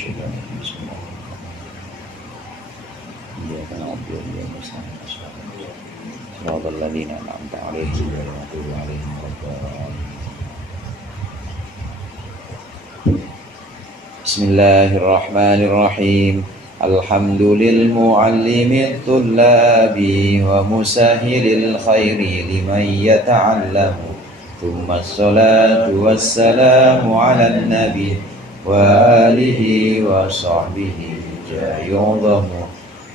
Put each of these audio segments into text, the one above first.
الشيطان الرجيم بسم الله إياك نعبد وإياك نستعين صراط الذين أنعمت عليهم غير المغضوب عليهم ولا الضالين بسم الله الرحمن الرحيم الحمد للمعلم الطلاب ومسهل الخير لمن يتعلم ثم الصلاة والسلام على النبي وآله وصحبه يعظم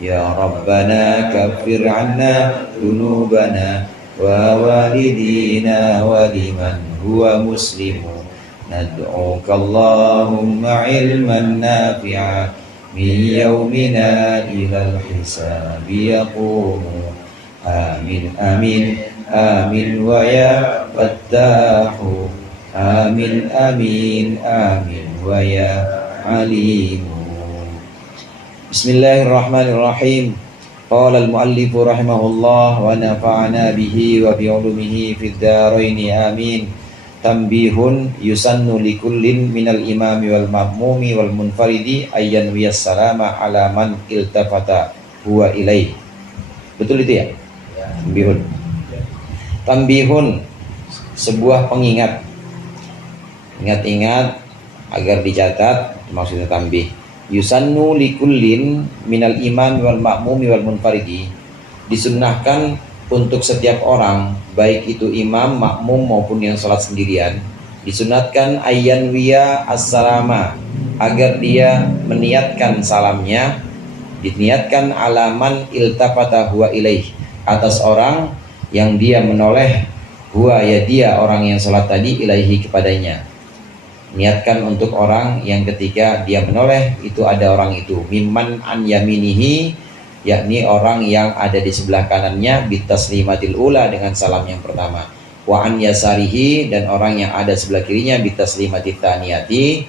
يا ربنا كفر عنا ذنوبنا ووالدينا ولمن هو مسلم ندعوك اللهم علما نافعا من يومنا إلى الحساب يقوم آمين آمين آمين ويا فتاح آمين آمين آمين ويا عليم. Bismillahirrahmanirrahim. Qala al-muallif rahimahullah wa nafa'ana bihi wa bi'ulumihi fid dharain amin. Tambihun yusannu likullin minal imami wal ma'mumi wal munfaridi ayyan wiyas salama ala man iltafata huwa ilaih. Betul itu ya? Tambihun. Tambihun, sebuah pengingat. Ingat-ingat agar dicatat, maksudnya tambih. Yusannu likullin minal imam wal ma'mumi wal munfaridi, disunnahkan untuk setiap orang, baik itu imam, makmum maupun yang sholat sendirian, disunatkan ayyan wiya as-salama, agar dia meniatkan salamnya, diniatkan alaman iltafata huwa ilaih, atas orang yang dia menoleh, huwa ya dia orang yang sholat tadi, ilaihi kepadanya. Niatkan untuk orang yang ketika dia menoleh itu ada orang itu, mimman an yaminihi, yakni orang yang ada di sebelah kanannya, bitaslimatil ula, dengan salam yang pertama, wa an yasarihi, dan orang yang ada sebelah kirinya, bitaslimatit taniyati,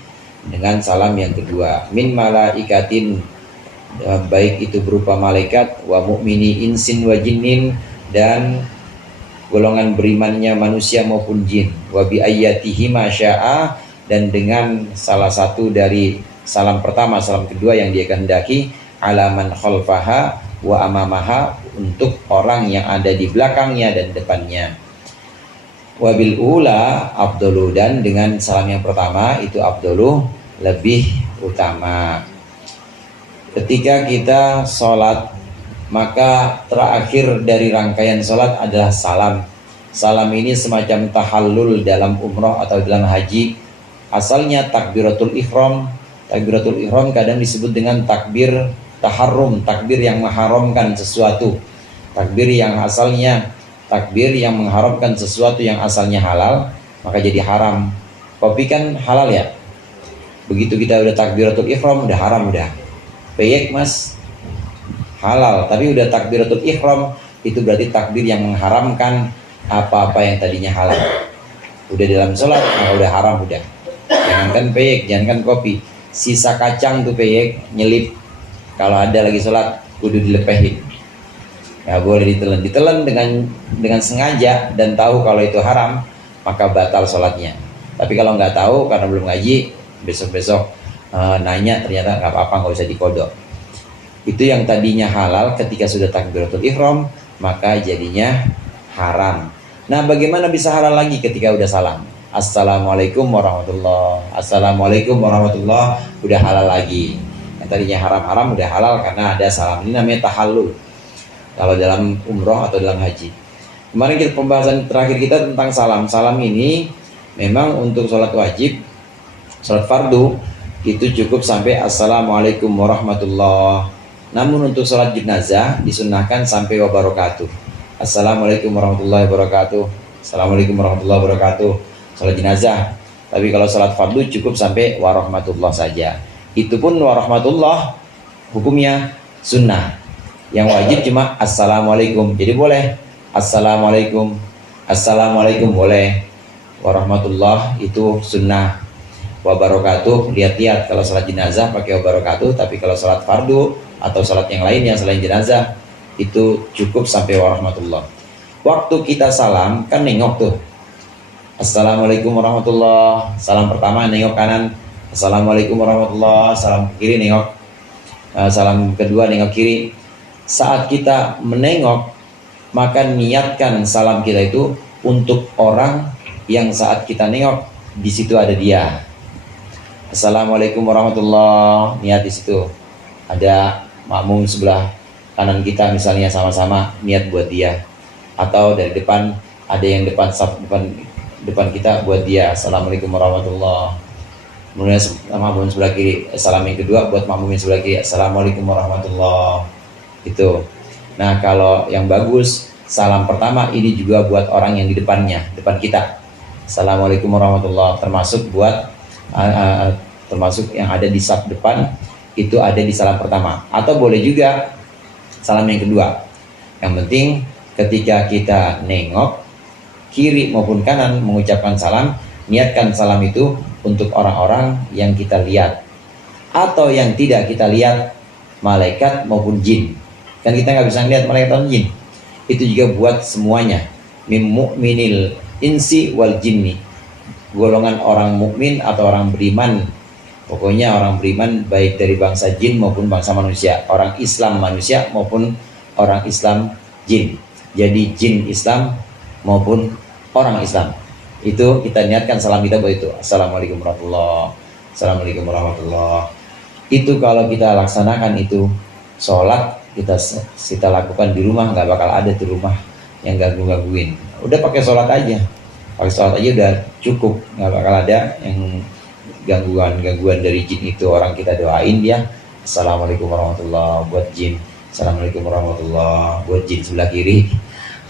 dengan salam yang kedua, min malaikatin, baik itu berupa malaikat, wa mu'mini insin wa jinnin, dan golongan berimannya manusia maupun jin, wa bi ayyatihi masya'a, dan dengan salah satu dari salam pertama, salam kedua yang dia kehendaki, alaman khalfaha wa amamaha, untuk orang yang ada di belakangnya dan depannya. Wabil ula afdolu, dan dengan salam yang pertama itu afdolu, lebih utama. Ketika kita sholat, maka terakhir dari rangkaian sholat adalah salam. Salam ini semacam tahallul dalam umroh atau dalam haji. Asalnya takbiratul ihram. Takbiratul ihram kadang disebut dengan takbir taharrum, takbir yang mengharamkan sesuatu. Takbir yang asalnya takbir yang mengharamkan sesuatu yang asalnya halal, maka jadi haram. Kopi kan halal ya. Begitu kita udah takbiratul ihram, udah haram udah. Peyek mas, halal, tapi udah takbiratul ihram, itu berarti takbir yang mengharamkan apa-apa yang tadinya halal. Udah dalam sholat, maka udah haram udah. Jangankan peyek, jangankan kopi, sisa kacang tuh peyek nyelip, kalau ada lagi sholat kudu dilepehin, nggak boleh ditelan. Ditelan dengan sengaja dan tahu kalau itu haram, maka batal sholatnya. Tapi kalau nggak tahu karena belum ngaji, besok-besok nanya ternyata nggak apa-apa, nggak usah dikodok. Itu yang tadinya halal ketika sudah takbiratul ihram, maka jadinya haram. Nah, bagaimana bisa halal lagi ketika udah salam? Assalamualaikum warahmatullah, assalamualaikum warahmatullah, udah halal lagi. Yang tadinya haram-haram udah halal karena ada salam. Ini namanya tahallul kalau dalam umroh atau dalam haji. Kemarin kita pembahasan terakhir kita tentang salam. Salam ini memang untuk sholat wajib, sholat fardu itu cukup sampai assalamualaikum warahmatullah. Namun untuk sholat jenazah disunnahkan sampai wabarakatuh. Assalamualaikum warahmatullahi wabarakatuh, assalamualaikum warahmatullahi wabarakatuh, sholat jenazah. Tapi kalau sholat fardu cukup sampai warahmatullah saja. Itu pun warahmatullah hukumnya sunnah. Yang wajib cuma assalamualaikum. Jadi boleh assalamualaikum, assalamualaikum boleh. Warahmatullah itu sunnah. Wabarakatuh, lihat-lihat kalau sholat jenazah pakai wabarakatuh. Tapi kalau sholat fardu atau sholat yang lain yang selain jenazah, itu cukup sampai warahmatullah. Waktu kita salam kan nengok tuh, assalamualaikum warahmatullah. Salam pertama nengok kanan, Assalamualaikum warahmatullahi, salam ke kiri, nengok. Salam kedua, nengok kiri. Saat kita menengok, maka niatkan salam kita itu untuk orang yang saat kita nengok di situ ada dia. Assalamualaikum warahmatullahi, niat di situ. Ada makmum sebelah kanan kita misalnya, sama-sama niat buat dia. Atau dari depan, ada yang depan depan kita buat dia. Assalamualaikum warahmatullahi. Kemudian makmum sebelah kiri, salam yang kedua buat makmum yang sebelah kiri. Assalamualaikum warahmatullahi. Itu. Nah, kalau yang bagus, salam pertama ini juga buat orang yang di depannya, depan kita. Assalamualaikum warahmatullahi, termasuk buat termasuk yang ada di saf depan, itu ada di salam pertama. Atau boleh juga salam yang kedua. Yang penting ketika kita nengok kiri maupun kanan mengucapkan salam, niatkan salam itu untuk orang-orang yang kita lihat atau yang tidak kita lihat, malaikat maupun jin. Kan kita nggak bisa lihat malaikat atau jin. Itu juga buat semuanya. Mim mu'minil insi wal jinni. Golongan orang mukmin atau orang beriman. Pokoknya orang beriman baik dari bangsa jin maupun bangsa manusia. Orang Islam manusia maupun orang Islam jin. Jadi jin Islam maupun orang Islam. Itu kita niatkan salam kita buat itu. Assalamualaikum warahmatullahi. Assalamualaikum warahmatullahi. Itu kalau kita laksanakan itu, sholat kita lakukan di rumah, nggak bakal ada di rumah yang gangguin. Udah pakai sholat aja udah cukup, nggak bakal ada yang gangguan dari jin itu. Orang kita doain dia, assalamualaikum warahmatullahi buat jin, assalamualaikum warahmatullahi buat jin sebelah kiri,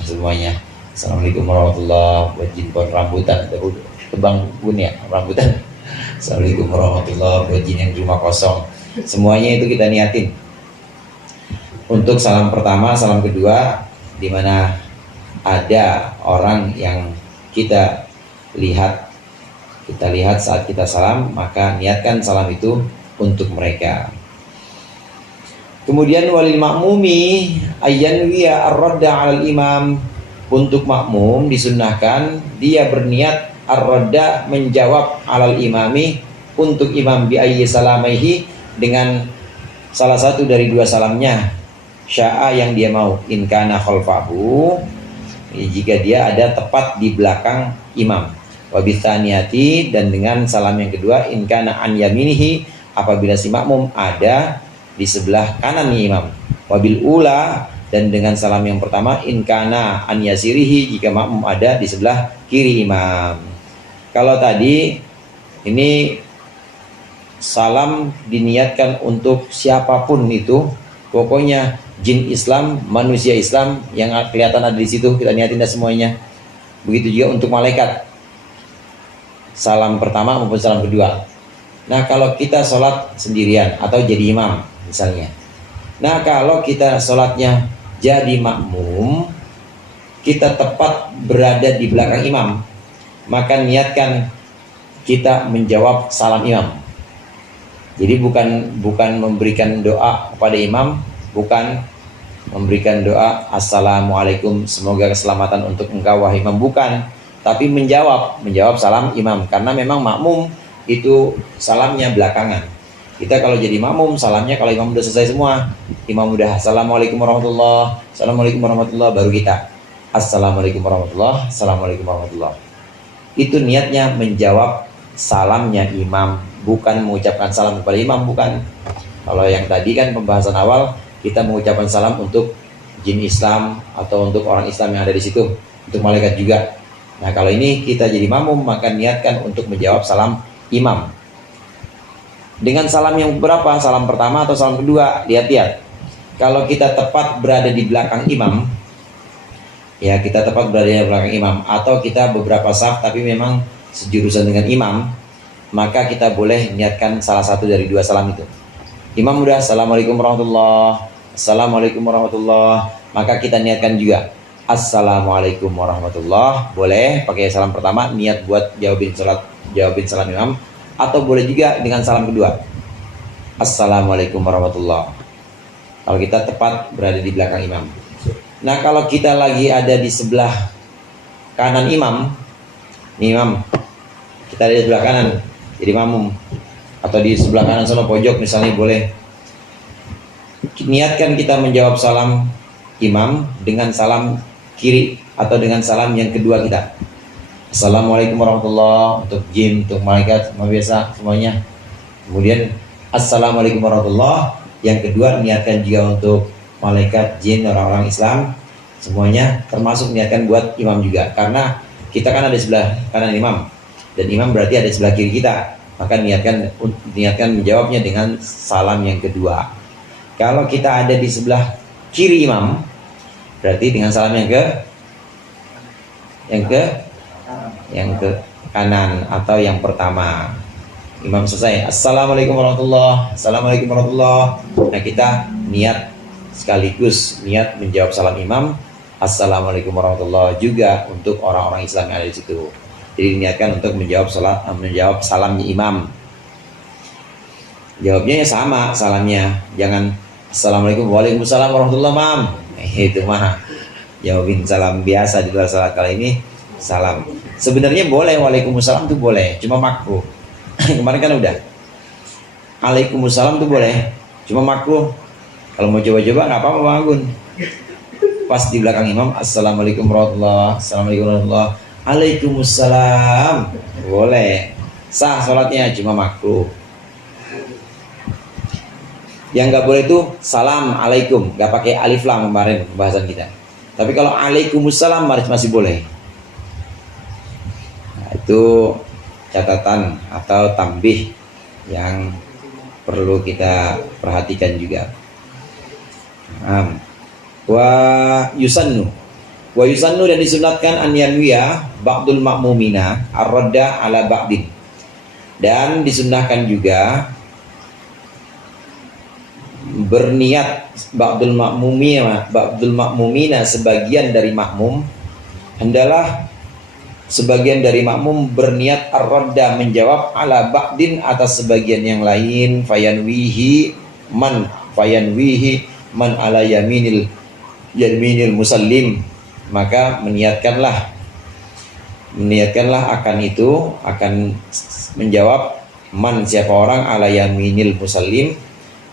semuanya. Assalamualaikum warahmatullahi buat jin pohon rambutan, tebang pun ya rambutan. Assalamualaikum warahmatullahi buat jin yang di rumah kosong. Semuanya itu kita niatin. Untuk salam pertama, salam kedua, di mana ada orang yang kita lihat saat kita salam, maka niatkan salam itu untuk mereka. Kemudian walil makmumi ayyanwiya ar-radda 'alal imam. Untuk makmum disunnahkan dia berniat ar-radda, menjawab 'alal imami, untuk imam, bi ayyi salamaihi, dengan salah satu dari dua salamnya, sya'a yang dia mau, in kana khalfahu, jika dia ada tepat di belakang imam, wabithaniyati, dan dengan salam yang kedua, in kana an yaminihi, apabila si makmum ada di sebelah kanan imam, wabil ula, dan dengan salam yang pertama, in kana an yasirihi, jika makmum ada di sebelah kiri imam. Kalau tadi ini salam diniatkan untuk siapapun itu, pokoknya jin Islam, manusia Islam yang kelihatan ada di situ, kita niatin dah semuanya. Begitu juga untuk malaikat, salam pertama maupun salam kedua. Nah, kalau kita sholat sendirian atau jadi imam misalnya, nah kalau kita sholatnya jadi makmum, kita tepat berada di belakang imam, maka niatkan kita menjawab salam imam. Jadi bukan memberikan doa kepada imam, bukan memberikan doa assalamualaikum semoga keselamatan untuk engkau wahai imam, bukan, tapi menjawab salam imam, karena memang makmum itu salamnya belakangan. Kita kalau jadi makmum salamnya kalau imam udah selesai semua, imam udah assalamualaikum warahmatullahi, baru kita assalamualaikum warahmatullahi, assalamualaikum warahmatullahi. Itu niatnya menjawab salamnya imam, bukan mengucapkan salam kepada imam, bukan. Kalau yang tadi kan pembahasan awal, kita mengucapkan salam untuk jin Islam atau untuk orang Islam yang ada di situ, untuk malaikat juga. Nah, kalau ini kita jadi makmum, maka niatkan untuk menjawab salam imam. Dengan salam yang berapa? Salam pertama atau salam kedua? Lihat-lihat. Kalau kita tepat berada di belakang imam, ya kita tepat berada di belakang imam, atau kita beberapa saf tapi memang sejurusan dengan imam, maka kita boleh niatkan salah satu dari dua salam itu. Imam udah assalamualaikum warahmatullahi, assalamualaikum warahmatullahi, maka kita niatkan juga assalamualaikum warahmatullahi. Boleh pakai salam pertama, niat buat jawabin salam imam, atau boleh juga dengan salam kedua, assalamualaikum warahmatullahi, kalau kita tepat berada di belakang imam. Nah, kalau kita lagi ada di sebelah kanan imam, nih imam, kita ada di sebelah kanan jadi makmum, atau di sebelah kanan sana pojok misalnya boleh. Niatkan kita menjawab salam imam dengan salam kiri atau dengan salam yang kedua kita. Assalamualaikum warahmatullahi, untuk jin, untuk malaikat, semua biasa semuanya. Kemudian Assalamualaikum warahmatullahi, yang kedua niatkan juga untuk malaikat, jin, orang-orang Islam semuanya, termasuk niatkan buat imam juga, karena kita kan ada di sebelah kanan imam dan imam berarti ada di sebelah kiri kita, maka niatkan menjawabnya dengan salam yang kedua. Kalau kita ada di sebelah kiri imam, berarti dengan salam yang ke kanan atau yang pertama. Imam selesai, Assalamualaikum warahmatullahi, Assalamualaikum warahmatullahi. Nah, kita niat sekaligus niat menjawab salam imam, Assalamualaikum warahmatullahi, juga untuk orang-orang Islam yang ada di situ. Jadi niatkan untuk menjawab salamnya imam. Jawabnya ya sama salamnya, jangan Assalamualaikum waalaikumsalam warahmatullahi mam. Itu mah jawabin salam biasa di luar salat. Kali ini salam. Sebenarnya boleh waalaikumsalam tuh boleh, cuma makruh. Kemarin kan udah. Waalaikumsalam tuh boleh, cuma makruh. Kalau mau coba-coba nggak apa-apa Bang Agun. Pas di belakang imam, Assalamualaikum warahmatullahi, Assalamualaikum warahmatullahi, Waalaikumsalam, boleh, sah sholatnya, cuma makruh. Yang nggak boleh itu salam alaikum, nggak pakai alif lam kemarin pembahasan kita. Tapi kalau Waalaikumsalam masih boleh. Nah, itu catatan atau tambih yang perlu kita perhatikan juga. Wa yusannu dan disunatkan an yanwiya ba'dul ma'mumina ar-radda ala ba'din, dan disunahkan juga berniat ba'dul ma'mumina sebagian dari makmum, hendalah sebagian dari makmum berniat ar-radda menjawab ala ba'din atas sebagian yang lain, fayanwihi man ala yaminil musallim, maka meniatkanlah akan itu, akan menjawab man, siapa orang, ala yaminil musallim,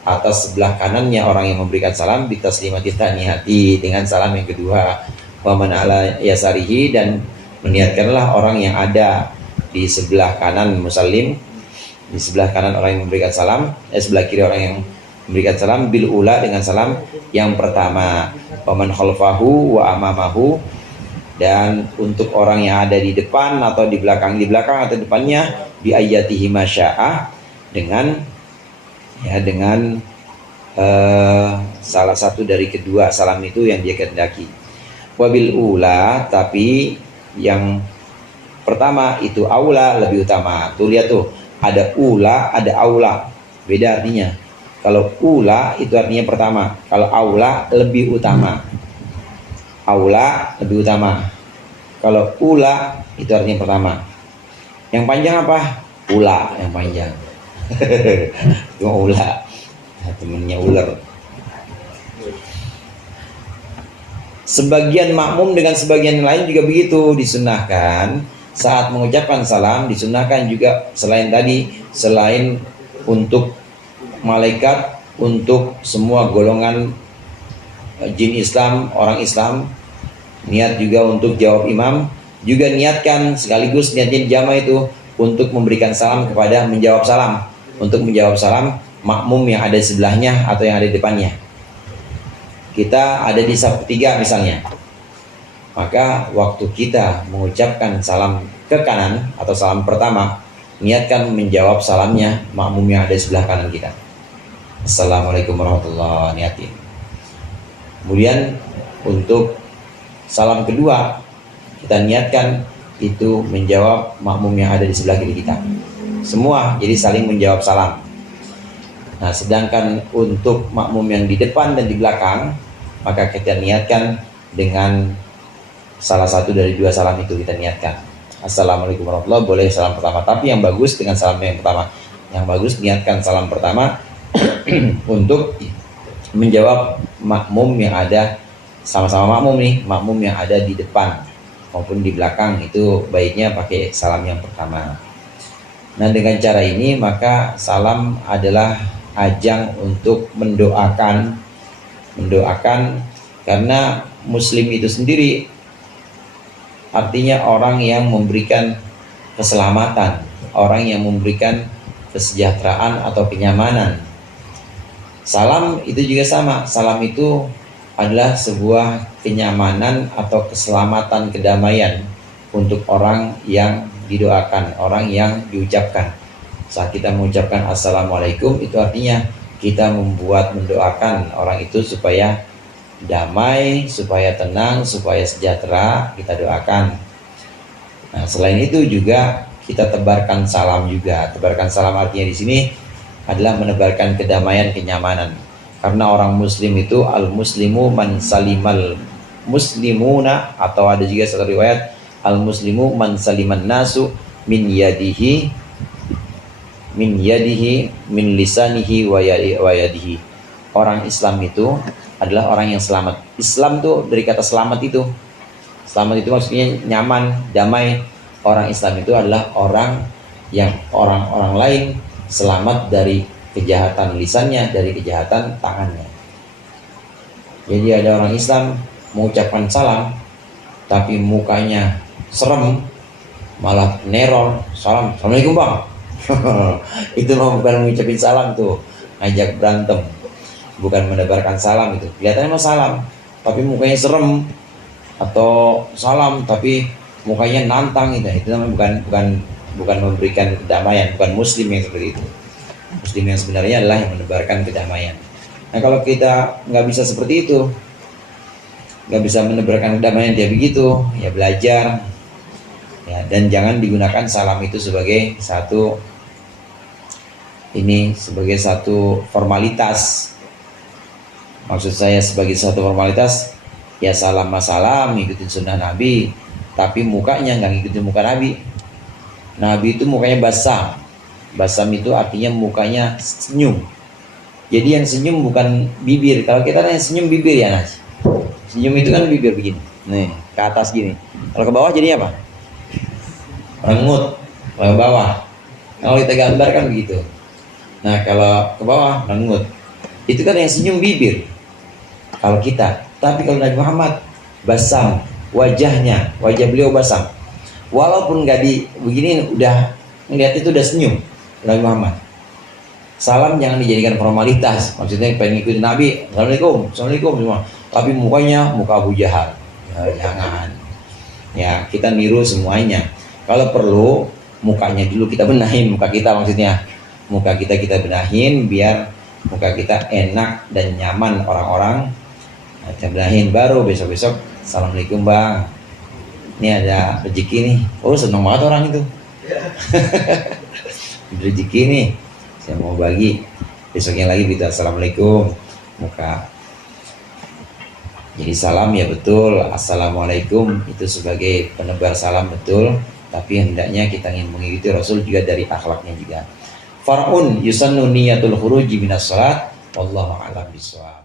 atas sebelah kanannya orang yang memberikan salam, bitaslimati tanihati, dengan salam yang kedua, wa man ala yasarihi, dan meniatkanlah orang yang ada di sebelah kanan musallim, di sebelah kanan orang yang memberikan salam, sebelah kiri orang yang memberikan salam, bil ula, dengan salam yang pertama, paman khalfahu wa amamahu, dan untuk orang yang ada di depan atau di belakang atau depannya, bi ayatihi masya'ah, dengan salah satu dari kedua salam itu yang dia kehendaki. Wabil ula, tapi yang pertama itu aula, lebih utama. Tuh lihat tuh, ada ula, ada aula, beda artinya. Kalau ula itu artinya pertama, kalau aula lebih utama. Aula lebih utama. Kalau ula itu artinya pertama. Yang panjang apa? Ula yang panjang. Cuma ula, temennya ular. Sebagian makmum dengan sebagian lain juga begitu, disunahkan saat mengucapkan salam, disunahkan juga selain untuk malaikat, untuk semua golongan jin Islam, orang Islam, niat juga untuk jawab imam, juga niatkan sekaligus niatin jamaah itu untuk memberikan salam kepada menjawab salam, untuk menjawab salam makmum yang ada di sebelahnya atau yang ada di depannya. Kita ada di saf ketiga misalnya, maka waktu kita mengucapkan salam ke kanan atau salam pertama, niatkan menjawab salamnya makmum yang ada di sebelah kanan kita. Assalamualaikum warahmatullahi, niatin. Kemudian untuk salam kedua, kita niatkan itu menjawab makmum yang ada di sebelah kiri kita. Semua jadi saling menjawab salam. Nah, sedangkan untuk makmum yang di depan dan di belakang, maka kita niatkan dengan salah satu dari dua salam itu, kita niatkan. Assalamualaikum warahmatullahi, boleh salam pertama, tapi yang bagus dengan salam yang pertama. Yang bagus niatkan salam pertama untuk menjawab makmum yang ada, sama-sama makmum nih, makmum yang ada di depan maupun di belakang, itu baiknya pakai salam yang pertama. Nah, dengan cara ini maka salam adalah ajang untuk mendoakan karena muslim itu sendiri artinya orang yang memberikan keselamatan, orang yang memberikan kesejahteraan atau kenyamanan. Salam itu juga sama. Salam itu adalah sebuah kenyamanan atau keselamatan, kedamaian untuk orang yang didoakan, orang yang diucapkan. Saat kita mengucapkan assalamualaikum, itu artinya kita mendoakan orang itu supaya damai, supaya tenang, supaya sejahtera, kita doakan. Nah, selain itu juga kita tebarkan salam juga. Tebarkan salam artinya di sini adalah menebarkan kedamaian, kenyamanan. Karena orang muslim itu al-muslimu man salimal muslimuna, atau ada juga satu riwayat al-muslimu man saliman nasu min yadihi min lisanihi wa yadihi. Orang Islam itu adalah orang yang selamat. Islam tuh dari kata selamat itu. Selamat itu maksudnya nyaman, damai. Orang Islam itu adalah orang yang orang-orang lain selamat dari kejahatan lisannya, dari kejahatan tangannya. Jadi ada orang Islam mengucapkan salam tapi mukanya serem, malah neror, salam, assalamualaikum bang. Itu bukan mengucapin salam tuh, ngajak berantem. Bukan menebarkan salam itu. Kelihatannya mah salam, tapi mukanya serem, atau salam tapi mukanya nantang itu. Itu namanya bukan memberikan kedamaian, bukan muslim yang seperti itu. Muslim yang sebenarnya adalah yang menebarkan kedamaian. Nah, kalau kita nggak bisa seperti itu, nggak bisa menebarkan kedamaian dia begitu, ya belajar, ya, dan jangan digunakan salam itu sebagai satu formalitas. Maksud saya sebagai satu formalitas, ya salam masalam, ngikutin sunnah Nabi, tapi mukanya nggak ngikutin muka Nabi. Nabi itu mukanya basam. Basam itu artinya mukanya senyum. Jadi yang senyum bukan bibir. Kalau kita yang senyum bibir ya Nas. Senyum itu kan bibir begini. Nih, ke atas gini. Kalau ke bawah jadi apa? Rengut. Kalau ke bawah. Kalau kita gambarkan begitu. Nah, kalau ke bawah rengut. Itu kan yang senyum bibir. Kalau kita. Tapi kalau Nabi Muhammad basam, wajah beliau basam. Walaupun nggak begini, udah ngeliat itu udah senyum Nabi Muhammad. Salam jangan dijadikan formalitas. Maksudnya pengen ngikutin Nabi, assalamualaikum semua. Tapi mukanya muka Abu Jahal. Ya, jangan. Ya, kita niru semuanya. Kalau perlu mukanya dulu kita benahin, muka kita maksudnya. Muka kita benahin biar muka kita enak dan nyaman orang-orang. Nah, kita benahin, baru besok-besok assalamualaikum bang. Ini ada rezeki nih. Oh, senang banget orang itu. Rezeki nih, saya mau bagi. Besoknya lagi kita assalamualaikum, muka. Jadi salam ya betul, assalamualaikum itu sebagai penebar salam betul. Tapi hendaknya kita ingin mengikuti Rasul juga dari akhlaknya juga. Far'un yusannu niyatul khuruji minas salat, wallahu a'lam bishawab.